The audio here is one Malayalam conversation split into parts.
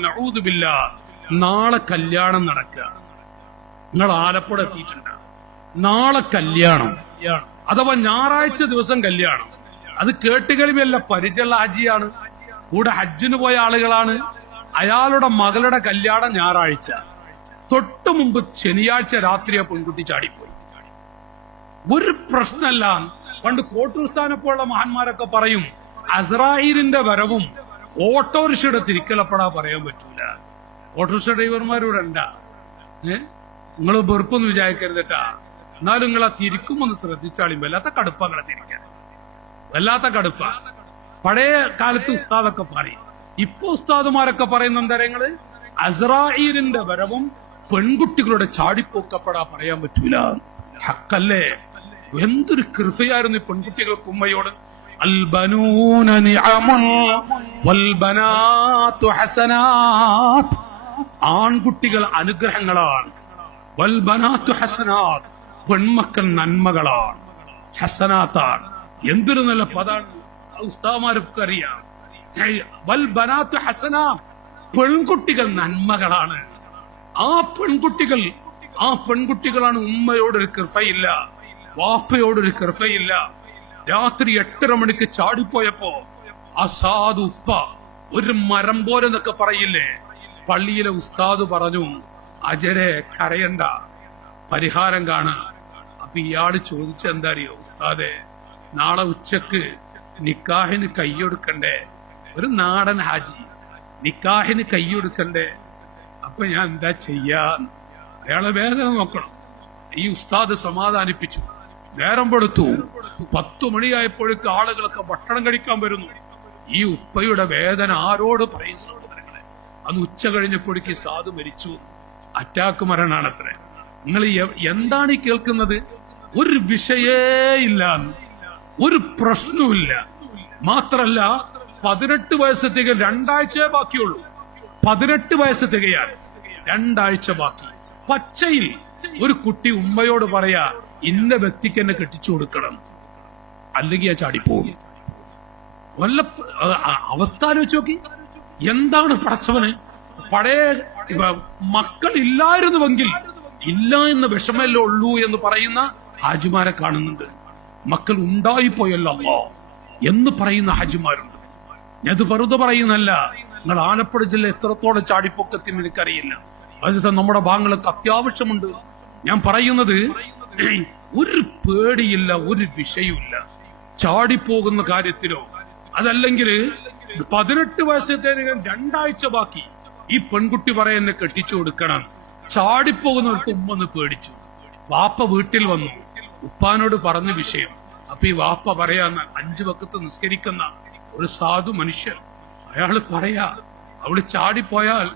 നഊദുബില്ല നാളെ കല്യാണം നടക്കുക. നിങ്ങൾ ആലപ്പുഴ എത്തിയിട്ടുണ്ട്. നാളെ കല്യാണം അഥവാ ഞായറാഴ്ച ദിവസം കല്യാണം. അത് കേട്ടുകളിമല്ല പരിചയുള്ള ഹാജിയാണ്. കൂടെ ഹജ്ജിന് പോയ ആളുകളാണ്. അയാളുടെ മകളുടെ കല്യാണം ഞായറാഴ്ച. തൊട്ടു മുമ്പ് ശനിയാഴ്ച രാത്രി ആ പെൺകുട്ടി ചാടിപ്പോയി. ഒരു പ്രശ്നമല്ല. പണ്ട് കോട്ടുസ്ഥാനപ്പോഴുള്ള മഹാന്മാരൊക്കെ പറയും അസ്രായിലിന്റെ വരവും ഓട്ടോറിക്ഷയുടെ തിരിക്കലപ്പടാ പറയാൻ പറ്റൂല. ഓട്ടോറിക്ഷ ഡ്രൈവർമാരോട് ഉണ്ട ഏ? നിങ്ങൾ വെറുപ്പൊന്നും വിചാരിക്കരുതട്ടാ. എന്നാലും നിങ്ങൾ ആ തിരിക്കുമൊന്ന് ശ്രദ്ധിച്ചാളി വല്ലാത്ത കടുപ്പ നിങ്ങളെ തിരിക്കാൻ. വല്ലാത്ത കടുപ്പ. പഴയ കാലത്ത് ഉസ്താദൊക്കെ പറയും. ഇപ്പൊ ഉസ്താദുമാരൊക്കെ പറയുന്ന എന്താ നിങ്ങൾ? അസ്രായിലിന്റെ വരവും പെൺകുട്ടികളുടെ ചാടിപ്പോക്കപ്പെടാ പറയാൻ പറ്റൂല. ഹക്കല്ലേ? എന്തൊരു കൃപയായിരുന്നു ഈ പെൺകുട്ടികൾക്ക് ഉമ്മയോട്. അൽബനൂന نعم والبنات حسنات. ആൺകുട്ടികൾ അനുഗ്രഹങ്ങളാണ്. വൽബനാത്തു ഹസനാത് പെൺമക്കൾ നന്മകളാണ്. ഹസനാത്താണ്. എന്തൊരു നല്ല പദാണ് ഉസ്താമാർക്ക് അറിയാം വൽബനാത്ത് ഹസനാ പെൺകുട്ടികൾ നന്മകളാണ്. ആ പെൺകുട്ടികൾ ആ പെൺകുട്ടികളാണ് ഉമ്മയോടൊരു കൃപയില്ല. വാപ്പയോടൊരു കൃപയില്ല. രാത്രി എട്ടര മണിക്ക് ചാടിപ്പോയപ്പോ അസാധു ഉപ്പ ഒരു മരം പോലെ എന്നൊക്കെ പറയില്ലേ? പള്ളിയിലെ ഉസ്താദ് പറഞ്ഞു അജരെ കരയണ്ട. പരിഹാരം കാണാ. അപ്പൊ ഇയാൾ ചോദിച്ച അറിയോ ഉസ്താദെ? നാളെ ഉച്ചയ്ക്ക് നിക്കാഹിന് കൈയ്യൊടുക്കണ്ടേ? ഒരു നാടൻ ഹാജി. നിക്കാഹിന് കൈയ്യൊടുക്കണ്ടേ? അപ്പൊ ഞാൻ എന്താ ചെയ്യാ? അയാളെ വേദന നോക്കണം. ഈ ഉസ്താദ് സമാധാനിപ്പിച്ചു. നേരം പെടുത്തു പത്തു മണിയായപ്പോഴേക്ക് ആളുകളൊക്കെ ഭക്ഷണം കഴിക്കാൻ വരുന്നു. ഈ ഉപ്പയുടെ വേദന ആരോട് പറയും സഹോദരങ്ങളെ? അന്ന് ഉച്ച കഴിഞ്ഞപ്പോഴേക്ക് സാധു മരിച്ചു. അറ്റാക്ക് മരണാണത്രേ. നിങ്ങൾ എന്താണ് ഈ കേൾക്കുന്നത്? ഒരു വിഷയേ ഇല്ല. ഒരു പ്രശ്നവുമില്ല മാത്രല്ല പതിനെട്ട് വയസ്സ് തികയാൻ രണ്ടാഴ്ചയെ ബാക്കിയുള്ളൂ. പതിനെട്ട് വയസ്സ് തികയാൻ രണ്ടാഴ്ച ബാക്കി. പച്ചയിൽ ഒരു കുട്ടി ഉമ്മയോട് പറയാ ഇന്ന വ്യക്തിക്ക് എന്നെ കെട്ടിച്ചു കൊടുക്കണം. അല്ലെങ്കിൽ ആ ചാടിപ്പോകും. വല്ല അവസ്ഥ ആലോചിച്ച് നോക്കി. എന്താണ് പടച്ചവന്? പഴയ മക്കൾ ഇല്ലായിരുന്നുവെങ്കിൽ ഇല്ല എന്ന വിഷമല്ലേ ഉള്ളൂ എന്ന് പറയുന്ന ഹാജിമാരെ കാണുന്നുണ്ട്. മക്കൾ ഉണ്ടായിപ്പോയല്ലോ എന്ന് പറയുന്ന ഹാജിമാരുണ്ട്. ഞാനത് വെറുതെ പറയുന്നല്ല നിങ്ങൾ ആലപ്പുഴ ജില്ല എത്രത്തോളം ചാടിപ്പൊക്കത്തിന് എനിക്കറിയില്ല. അത് നമ്മുടെ ഭാഗങ്ങൾക്ക് അത്യാവശ്യമുണ്ട്. ഞാൻ പറയുന്നത് ഒരു പേടിയില്ല ഒരു വിഷയമില്ല ചാടിപ്പോകുന്ന കാര്യത്തിലോ അതല്ലെങ്കിൽ പതിനെട്ട് വയസ്സത്തേന് രണ്ടാഴ്ച ബാക്കി ഈ പെൺകുട്ടി പറയുന്ന കെട്ടിച്ചു കൊടുക്കണം. ചാടിപ്പോകുന്നവർക്ക് ഉമ്മന്ന് പേടിച്ചു. വാപ്പ വീട്ടിൽ വന്നു. ഉപ്പാനോട് പറഞ്ഞ വിഷയം. അപ്പൊ ഈ വാപ്പ പറയാന്ന അഞ്ചു വക്കത്ത് നിസ്കരിക്കുന്ന ഒരു സാധു മനുഷ്യൻ. അയാൾ പറയാ അവൾ ചാടിപ്പോയാൽ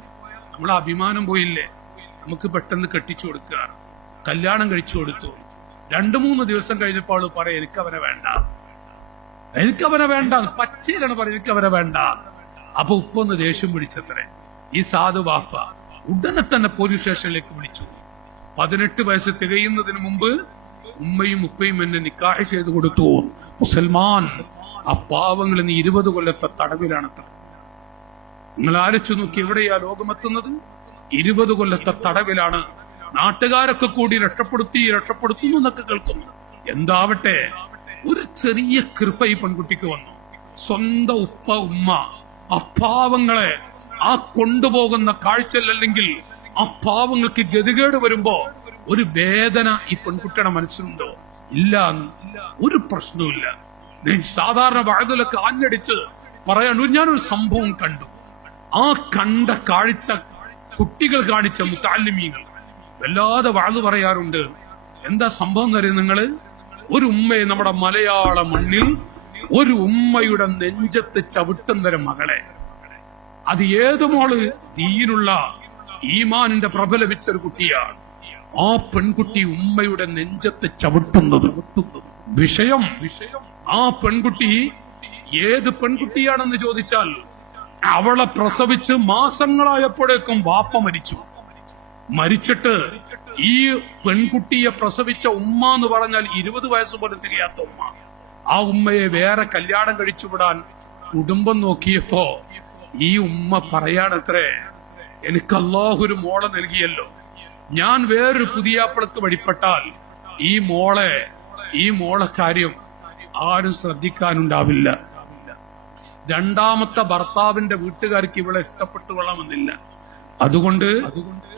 നമ്മളെ അഭിമാനം പോയില്ലേ? നമുക്ക് പെട്ടെന്ന് കെട്ടിച്ചു കൊടുക്കുക കല്യാണം കഴിച്ചു കൊടുത്തു. രണ്ടു മൂന്ന് ദിവസം കഴിഞ്ഞപ്പോൾ പറയാം എനിക്ക് അവനെ വേണ്ട. എനിക്ക് അവനെ വേണ്ട പച്ചയിലാണ് പറയുന്നത്. എനിക്ക് അവനെ വേണ്ട. അപ്പൊ ഉപ്പൊന്ന് ദേഷ്യം പിടിച്ചത്രേ. ഈ സാധു വാപ്പ ഉടനെ തന്നെ പോലീസ് സ്റ്റേഷനിലേക്ക് വിളിച്ചു. പതിനെട്ട് വയസ്സ് തികയുന്നതിന് മുമ്പ് ഉമ്മയും ഉപ്പയും എന്നെ നിക്കാഹ് ചെയ്തു കൊടുത്തു. മുസൽമാൻ ആ പാവങ്ങൾ ഇന്ന് ഇരുപത് കൊല്ലത്തെ തടവിലാണത്ര. നിങ്ങൾ ആലോചിച്ചു നോക്കി എവിടെയാ ലോകമെത്തുന്നത്? ഇരുപത് കൊല്ലത്തെ തടവിലാണ് നാട്ടുകാരൊക്കെ കൂടി രക്ഷപ്പെടുത്തി രക്ഷപ്പെടുത്തുന്നു എന്നൊക്കെ കേൾക്കുന്നു. എന്താവട്ടെ ഒരു ചെറിയ കൃപ ഈ പെൺകുട്ടിക്ക് വന്നു. സ്വന്തം ഉപ്പ ഉമ്മ അപ്പാവങ്ങളെ ആ കൊണ്ടുപോകുന്ന കാഴ്ചയിലല്ലെങ്കിൽ ആ പാവങ്ങൾക്ക് ഗതികേട് വരുമ്പോ ഒരു വേദന ഈ പെൺകുട്ടിയുടെ മനസ്സിലുണ്ടോ? ഇല്ല ഒരു പ്രശ്നവുമില്ല ഞാൻ സാധാരണ വഴുതലൊക്കെ ആഞ്ഞടിച്ച് പറയാൻ ഞാനൊരു സംഭവം കണ്ടു. ആ കണ്ട കാഴ്ച കുട്ടികൾ കാണിച്ച മുത്താലിമീങ്ങൾ. വല്ലാതെ വാഴ്ന്നു പറയാറുണ്ട്. എന്താ സംഭവം എന്ന് നിങ്ങൾ? ഒരു ഉമ്മയെ നമ്മുടെ മലയാള മണ്ണിൽ ഒരു ഉമ്മയുടെ നെഞ്ചത്ത് ചവിട്ടുന്നൊരു മകളെ. അത് ഏത് മോൾ? തീയിലുള്ള ഈമാനിന്റെ പ്രബലപിച്ച ഒരു കുട്ടിയാണ്. ആ പെൺകുട്ടി ഉമ്മയുടെ നെഞ്ചത്ത് ചവിട്ടുന്നത്. വിഷയം. ആ പെൺകുട്ടി ഏത് പെൺകുട്ടിയാണെന്ന് ചോദിച്ചാൽ അവളെ പ്രസവിച്ച് മാസങ്ങളായപ്പോഴേക്കും വാപ്പ മരിച്ചു. മരിച്ചിട്ട് ഈ പെൺകുട്ടിയെ പ്രസവിച്ച ഉമ്മ എന്ന് പറഞ്ഞാൽ ഇരുപത് വയസ്സ് പോലും തികയാത്ത ഉമ്മ. ആ ഉമ്മയെ വേറെ കല്യാണം കഴിച്ചുവിടാൻ കുടുംബം നോക്കിയപ്പോ ഈ ഉമ്മ പറയാണത്രേ എനിക്ക് അള്ളാഹു ഒരു മോളെ നൽകിയല്ലോ. ഞാൻ വേറൊരു പുതിയാപ്പളക്ക് വഴിപ്പെട്ടാൽ ഈ മോളെ ഈ മോളെ കാര്യം ആരും ശ്രദ്ധിക്കാനുണ്ടാവില്ല. രണ്ടാമത്തെ ഭർത്താവിന്റെ വീട്ടുകാർക്ക് ഇവളെ ഇഷ്ടപ്പെട്ടു കൊള്ളാമെന്നില്ല അതുകൊണ്ട്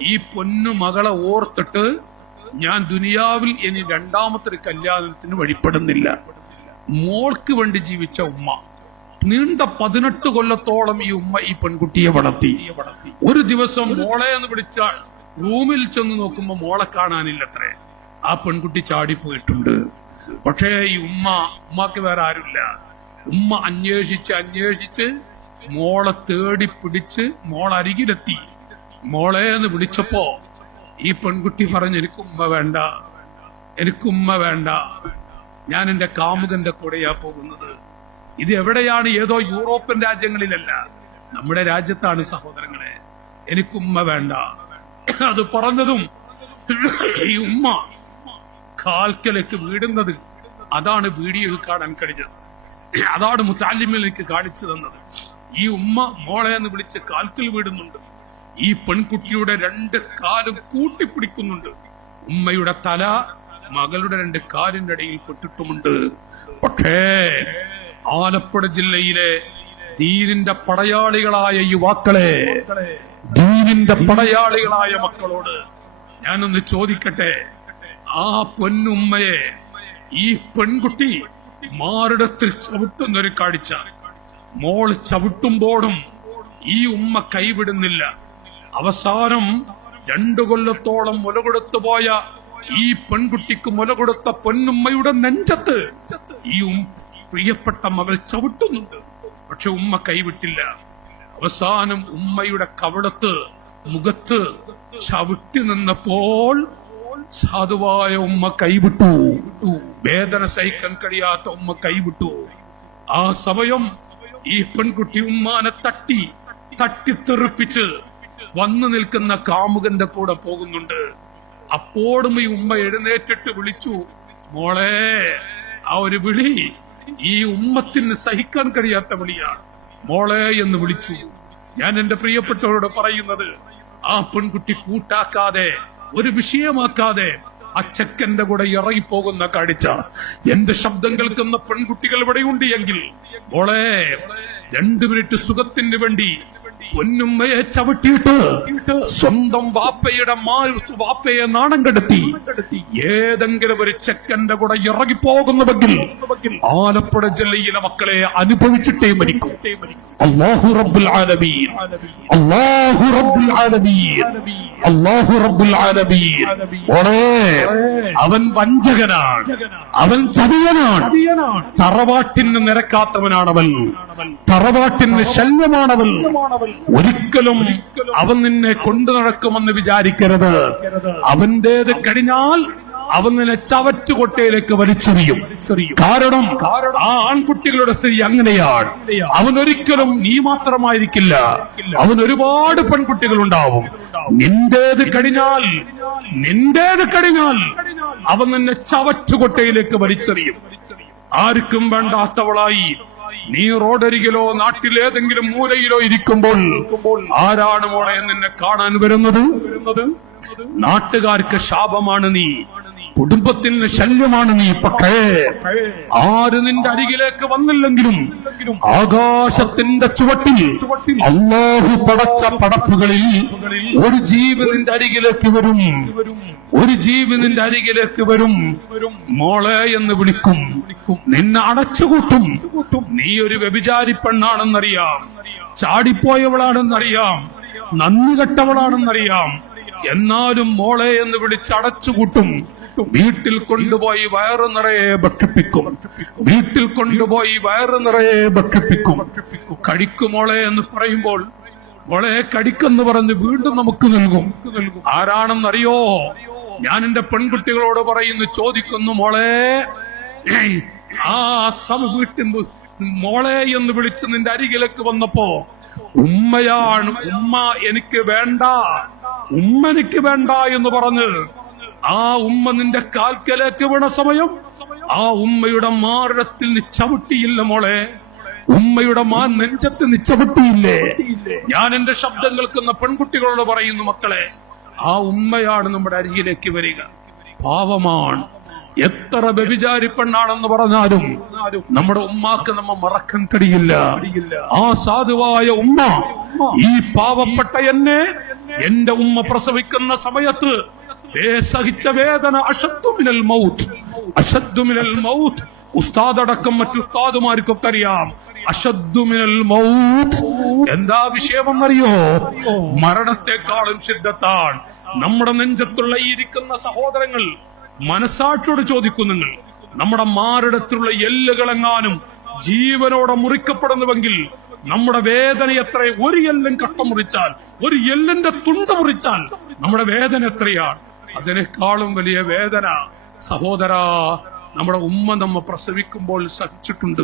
ഈ പൊന്നു മകളെ ഓർത്തിട്ട് ഞാൻ ദുനിയാവിൽ ഇനി രണ്ടാമത്തെ കല്യാണത്തിന് വഴിപ്പെടുന്നില്ല. മോൾക്ക് വേണ്ടി ജീവിച്ച ഉമ്മ നീണ്ട പതിനെട്ട് കൊല്ലത്തോളം ഈ ഉമ്മ ഈ പെൺകുട്ടിയെ വളർത്തി. ഒരു ദിവസം മോളെ എന്ന് വിളിച്ചാൽ റൂമിൽ ചെന്ന് നോക്കുമ്പോ മോളെ കാണാനില്ലത്രേ. ആ പെൺകുട്ടി ചാടിപ്പോയിട്ടുണ്ട്. പക്ഷേ ഈ ഉമ്മ ഉമ്മക്ക് വേറെ ആരുമില്ല. ഉമ്മ അന്വേഷിച്ച് അന്വേഷിച്ച് മോളെ തേടി പിടിച്ച് മോൾ അരികിലെത്തി മോളെ എന്ന് വിളിച്ചപ്പോ ഈ പെൺകുട്ടി പറഞ്ഞു എനിക്കുമ്മ വേണ്ട. എനിക്കുമ്മ വേണ്ട. ഞാൻ എന്റെ കാമുകന്റെ കൂടെയാ പോകുന്നത്. ഇത് എവിടെയാണ്? ഏതോ യൂറോപ്യൻ രാജ്യങ്ങളിലല്ല. നമ്മുടെ രാജ്യത്താണ് സഹോദരങ്ങളെ. എനിക്കുമ്മ വേണ്ട. അത് പറഞ്ഞതും ഈ ഉമ്മ കാൽക്കലേക്ക് വീടുന്നത് അതാണ് വീഡിയോയിൽ കാണാൻ കഴിഞ്ഞത്. അതാണ് മുത്താലിമിലേക്ക് കാണിച്ചു തന്നത്. ഈ ഉമ്മ മോളെ എന്ന് വിളിച്ച് കാൽക്കൽ വീടുന്നുണ്ട് ഈ പെൺകുട്ടിയുടെ രണ്ട് കാലും കൂട്ടിപ്പിടിക്കുന്നുണ്ട്. ഉമ്മയുടെ തല മകളുടെ രണ്ട് കാലിന്റെ ഇടയിൽ പെട്ടിട്ടുമുണ്ട്. പക്ഷേ ആലപ്പുഴ ജില്ലയിലെ ദീനിന്റെ പടയാളികളായ യുവാക്കളെ ദീനിന്റെ പടയാളികളായ മക്കളോട് ഞാനൊന്ന് ചോദിക്കട്ടെ? ആ പൊന്നുമ്മയെ ഈ പെൺകുട്ടി മാറിടത്തിൽ ചവിട്ടുന്ന ഒരു കാഴ്ച. മോൾ ചവിട്ടുമ്പോഴും ഈ ഉമ്മ കൈവിടുന്നില്ല. അവസാനം രണ്ടു കൊല്ലത്തോളം മുല കൊടുത്തു പോയ ഈ പെൺകുട്ടിക്ക് മുല കൊടുത്ത പൊന്നുമ്മയുടെ നെഞ്ചത്ത് ഈ പ്രിയപ്പെട്ട മകൾ ചവിട്ടുന്നുണ്ട്. പക്ഷെ ഉമ്മ കൈവിട്ടില്ല. അവസാനം ഉമ്മയുടെ കവളത്ത് മുഖത്ത് ചവിട്ടി നിന്നപ്പോൾ സാധുവായ ഉമ്മ കൈവിട്ടു. വേദന സഹിക്കാൻ കഴിയാത്ത ഉമ്മ കൈവിട്ടു. ആ സമയം ഈ പെൺകുട്ടി ഉമ്മാനെ തട്ടി തട്ടിത്തെറിപ്പിച്ച് വന്നു നിൽക്കുന്ന കാമുകന്റെ കൂടെ പോകുന്നുണ്ട്. അപ്പോഴും ഈ ഉമ്മ എഴുന്നേറ്റിട്ട് വിളിച്ചു മോളെ ആ ഒരു വിളി ഈ ഉമ്മത്തിന് സഹിക്കാൻ കഴിയാത്ത വിളിയാണ്. മോളെ എന്ന് വിളിച്ചു. ഞാൻ എന്റെ പ്രിയപ്പെട്ടവരോട് പറയുന്നത് ആ പെൺകുട്ടി കൂട്ടാക്കാതെ ഒരു വിഷയമാക്കാതെ അച്ചക്കന്റെ ചെക്കന്റെ കൂടെ ഇറങ്ങിപ്പോകുന്ന കാഴ്ച. എന്റെ ശബ്ദം കേൾക്കുന്ന പെൺകുട്ടികൾ ഇവിടെയുണ്ട് എങ്കിൽ മോളെ രണ്ടു മിനിറ്റ് സുഖത്തിന് വേണ്ടി പൊന്നുമ്മയെ ചവിട്ടിയിട്ട് സ്വന്തം വാപ്പയുടെ വാപ്പയെ നാണം കെടുത്തി. ഏതെങ്കിലും ഒരു ചെക്കന്റെ കൂടെ ഇറങ്ങിപ്പോകുന്നുവെങ്കിൽ ആലപ്പുഴ ജില്ലയിലെ മക്കളെ അനുഭവിച്ചിട്ടേ മരിക്കും. അള്ളാഹു റബ്ബുൽ ആലമീൻ. അള്ളാഹു റബ്ബുൽ ആലമീൻ. അള്ളാഹു റബ്ബുൽ ആലമീൻ. അവൻ വഞ്ചകനാണ്. അവൻ ചതിയനാണ്. തറവാട്ടിന് നിരക്കാത്തവനാണവൻ. തറവാട്ടിന് ശല്യമാണവൻ. ഒരിക്കലും അവൻ നിന്നെ കൊണ്ടു നടക്കുമെന്ന് വിചാരിക്കരുത്. അവന്റേത് കഴിഞ്ഞാൽ അവൻ നിന്നെ ചവറ്റുകൊട്ടയിലേക്ക് വലിച്ചെറിയും. കാരണം ആ ആൺകുട്ടികളുടെ സ്ത്രീ അങ്ങനെയാണ്. അവൻ ഒരിക്കലും നീ മാത്രമായിരിക്കില്ല. അവൻ ഒരുപാട് പെൺകുട്ടികൾ ഉണ്ടാവും നിന്റേത് കഴിഞ്ഞാൽ നിന്റേത് കഴിഞ്ഞാൽ അവൻ നിന്നെ ചവറ്റുകൊട്ടയിലേക്ക് വലിച്ചെറിയും. ആർക്കും വേണ്ടാത്തവളായി നീ റോഡരികിലോ നാട്ടിലേതെങ്കിലും മൂലയിലോ ഇരിക്കുമ്പോൾ ആരാണ് മോളെ നിന്നെ കാണാൻ വരുന്നത്? നാട്ടുകാർക്ക് ശാപമാണ് നീ. കുടുംബത്തിന് ശല്യമാണ് നീ പക്ഷേ ആര് നിന്റെ അരികിലേക്ക് വന്നില്ലെങ്കിലും ആകാശത്തിന്റെ ചുവട്ടിൽ അള്ളാഹു പടച്ച പടപ്പുകളിൽ ഒരു ജീവി നിന്റെ അരികിലേക്ക് വരും. ഒരു ജീവി നിന്റെ അരികിലേക്ക് വരും. മോളെ എന്ന് വിളിക്കും. നിന്നെ അടച്ചുകൂട്ടും. നീ ഒരു വ്യഭിചാരി പെണ്ണാണെന്നറിയാം. ചാടിപ്പോയവളാണെന്നറിയാം. നന്ദി കെട്ടവളാണെന്നറിയാം എന്നാലും മോളെ എന്ന് വിളിച്ചടച്ചുകൂട്ടും വീട്ടിൽ കൊണ്ടുപോയി വയറ് നിറയെ ഭക്ഷിപ്പിക്കും വീട്ടിൽ കൊണ്ടുപോയി വയറ് നിറയെ ഭക്ഷിപ്പിക്കും കഴിക്കുമോളെ എന്ന് പറയുമ്പോൾ മോളെ കടിക്കെന്ന് പറഞ്ഞ് വീണ്ടും നമുക്ക് നൽകും. ആരാണെന്നറിയോ? ഞാൻ എന്റെ പെൺകുട്ടികളോട് പറയുന്നു ചോദിക്കുന്നു മോളെ ആ സമ വീട്ടിൽ മോളെ എന്ന് വിളിച്ച് നിന്റെ അരികിലേക്ക് വന്നപ്പോ ഉമ്മയാണ് ഉമ്മ എനിക്ക് വേണ്ട ഉമ്മ എനിക്ക് വേണ്ട എന്ന് പറഞ്ഞ് ആ ഉമ്മ നിന്റെ കാൽക്കലേക്ക് വീണ സമയം ആ ഉമ്മയുടെ മാറിടത്തിൽ നീ ചവിട്ടിയില്ല മോളെ. ഉമ്മയുടെ മാ നെഞ്ചത്ത് നിച്ചവിട്ടിയില്ലേ ഞാൻ എന്റെ ശബ്ദം കേൾക്കുന്ന പെൺകുട്ടികളോട് പറയുന്നു മക്കളെ ആ ഉമ്മയാണ് നമ്മുടെ അരികിലേക്ക് വരിക. പാവമാണ്. എത്ര വ്യഭിചാരി പെണ്ണാണെന്ന് പറഞ്ഞാലും നമ്മുടെ ഉമ്മാക്ക് നമ്മ മറക്കാൻ കഴിയില്ല. ആ സാധുവായ ഉമ്മ ഈ പാവപ്പെട്ട എന്നെ എന്റെ ഉമ്മ പ്രസവിക്കുന്ന സമയത്ത് സഹിച്ച വേദന അശദ്മിനൽ മൗത്ത്. അശദ്മിനൽ മൗത്ത്. ഉസ്താദ് അടക്കം മറ്റു ഉസ്താദുമാർക്കൊക്കെ അറിയാം. അശദ്മിനൽ മൗത്ത്. എന്താ വിഷയമെന്നറിയോ? മരണത്തെക്കാളും സിദ്ധത്താണ് നമ്മുടെ നെഞ്ചത്തുള്ള ഇരിക്കുന്ന സഹോദരങ്ങൾ മനസാക്ഷിയോട് ചോദിക്കും നിങ്ങൾ. നമ്മുടെ മാറിടത്തിലുള്ള എല്ലുകളെങ്ങാനും ജീവനോടെ മുറിക്കപ്പെടുന്നുവെങ്കിൽ നമ്മുടെ വേദന എത്ര ഒരു എല്ലും കഷ്ടം മുറിച്ചാൽ ഒരു എല്ലിന്റെ തുണ്ട് മുറിച്ചാൽ നമ്മുടെ വേദന എത്രയാണ്? അതിനേക്കാളും വലിയ വേദന സഹോദര നമ്മുടെ ഉമ്മ നമ്മ പ്രസവിക്കുമ്പോൾ സഹിച്ചിട്ടുണ്ട്.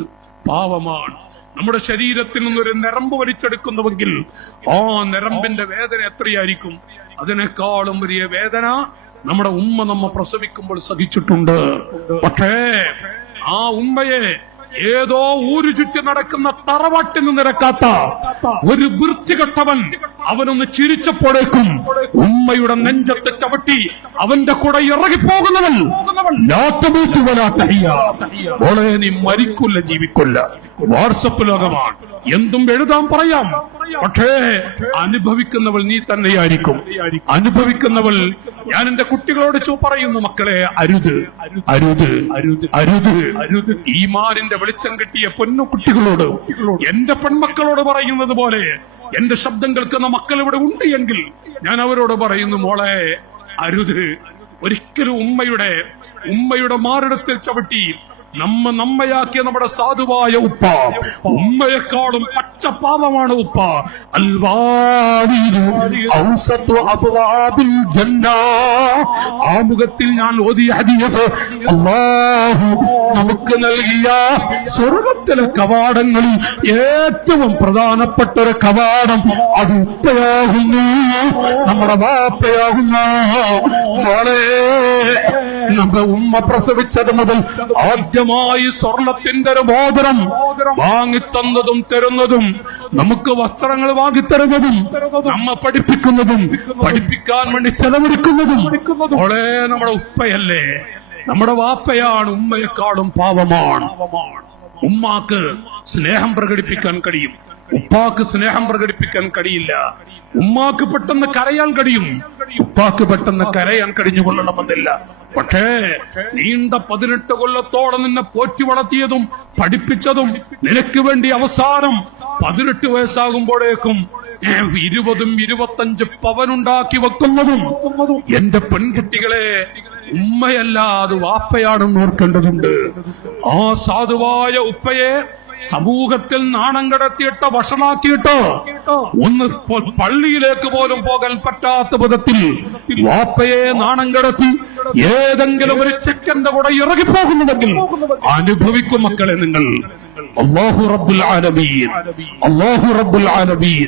പാവമാണ്. നമ്മുടെ ശരീരത്തിൽ നിന്നൊരു നരമ്പ് വലിച്ചെടുക്കുന്നുവെങ്കിൽ ആ നരമ്പിന്റെ വേദന എത്രയായിരിക്കും? അതിനേക്കാളും വലിയ വേദന നമ്മുടെ ഉമ്മ നമ്മ പ്രസവിക്കുമ്പോൾ സഹിച്ചിട്ടുണ്ട്. പക്ഷേ ആ ഉമ്മയെ ഏതോ ഊരു ചുറ്റി നടക്കുന്ന തറവാട്ടിന് നിരക്കാത്ത ഒരു വൃത്തികെട്ടവൻ അവനൊന്ന് ചിരിച്ചപ്പോഴേക്കും ഉമ്മയുടെ നെഞ്ചത്ത് ചവിട്ടി അവന്റെ കൂടെ ഇറങ്ങിപ്പോകുന്നവൻ നീ മരിക്കില്ല ജീവിക്കില്ല വാട്സപ്പ് ലോകമാണ്. എന്തും എഴുതാൻ പറയാം. പക്ഷേ അനുഭവിക്കുന്നവൾ നീ തന്നെയായിരിക്കും. അനുഭവിക്കുന്നവൾ ഞാൻ എന്റെ കുട്ടികളോട് ചോ പറയുന്നു മക്കളെ അരുത്. അരുത്. അരുത്. അരുത്. അരുത്. ഈമാനിന്റെ വെളിച്ചം കിട്ടിയ പൊന്നു കുട്ടികളോട് എന്റെ പെൺമക്കളോട് പറയുന്നത് പോലെ എന്റെ ശബ്ദം കേൾക്കുന്ന മക്കൾ ഇവിടെ ഉണ്ട് എങ്കിൽ ഞാൻ അവരോട് പറയുന്നു മോളെ അരുത്. ഒരിക്കലും ഉമ്മയുടെ ഉമ്മയുടെ മാറിടത്തിൽ ചവിട്ടി നമ്മ നമ്മയാക്കിയ നമ്മുടെ സാധുവായ ഉപ്പ. ഉമ്മയെക്കാളും പച്ചപ്പാവമാണ് ഉപ്പ. ആമുഖത്തിൽ ഞാൻ ഓതിയ ഹദീസ് അല്ലാഹു നമുക്ക് നൽകിയ സ്വർഗത്തിലെ കവാടങ്ങളിൽ ഏറ്റവും പ്രധാനപ്പെട്ട ഒരു കവാടം അത് ഉപ്പയാകുന്നു നമ്മുടെ വാപ്പയാകുന്ന. മോളെ നമ്മുടെ ഉമ്മ പ്രസവിച്ചത് മുതൽ ആദ്യമായി സ്വർണത്തിന്റെ ഒരു മോതിരം വാങ്ങിത്തന്നതും തരുന്നതും നമുക്ക് വസ്ത്രങ്ങൾ വാങ്ങിത്തരുന്നതും നമ്മ പഠിപ്പിക്കുന്നതും പഠിപ്പിക്കാൻ വേണ്ടി ചെലവഴിക്കുന്നതും. മോളെ നമ്മുടെ ഉപ്പയല്ലേ? നമ്മുടെ വാപ്പയാണ് ഉമ്മയെക്കാളും പാവമാണ്. ഉമ്മാക്ക് സ്നേഹം പ്രകടിപ്പിക്കാൻ കഴിയും. ഉപ്പാക്ക് സ്നേഹം പ്രകടിപ്പിക്കാൻ കഴിയില്ല. ഉമ്മാക്ക് പെട്ടെന്ന് കരയാൻ കഴിയും. ഉപ്പാക്ക് പെട്ടെന്ന് കരയാൻ കഴിഞ്ഞുകൊള്ളണമെന്നില്ല പക്ഷേ നീണ്ട പതിനെട്ട് കൊല്ലത്തോടെ നിന്നെ പോറ്റി വളർത്തിയതും പഠിപ്പിച്ചതും നിനക്ക് വേണ്ടി അവസാനം പതിനെട്ട് വയസ്സാകുമ്പോഴേക്കും ഇരുപതും ഇരുപത്തഞ്ച് പവനുണ്ടാക്കി വെക്കുന്നതും എന്റെ പെൺകുട്ടികളെ ഉമ്മയല്ല അത് വാപ്പയാണെന്ന് ഓർക്കേണ്ടതുണ്ട്. ആ സാധുവായ ഉപ്പയെ സമൂഹത്തിൽ നാണം കടത്തിയിട്ട് വഷണാക്കിയിട്ട് ഒന്ന് പള്ളിയിലേക്ക് പോലും പോകാൻ പറ്റാത്ത വിധത്തിൽ വാപ്പയെ നാണം കടത്തി ഏതെങ്കിലും ഒരു ചെക്കന്റെ കൂടെ ഇറങ്ങിപ്പോകുന്നുണ്ടെങ്കിൽ അനുഭവിക്കും മക്കളെ നിങ്ങൾ. അള്ളാഹു റബ്ബുൽ ആലമീൻ. അള്ളാഹു റബ്ബുൽ ആലമീൻ.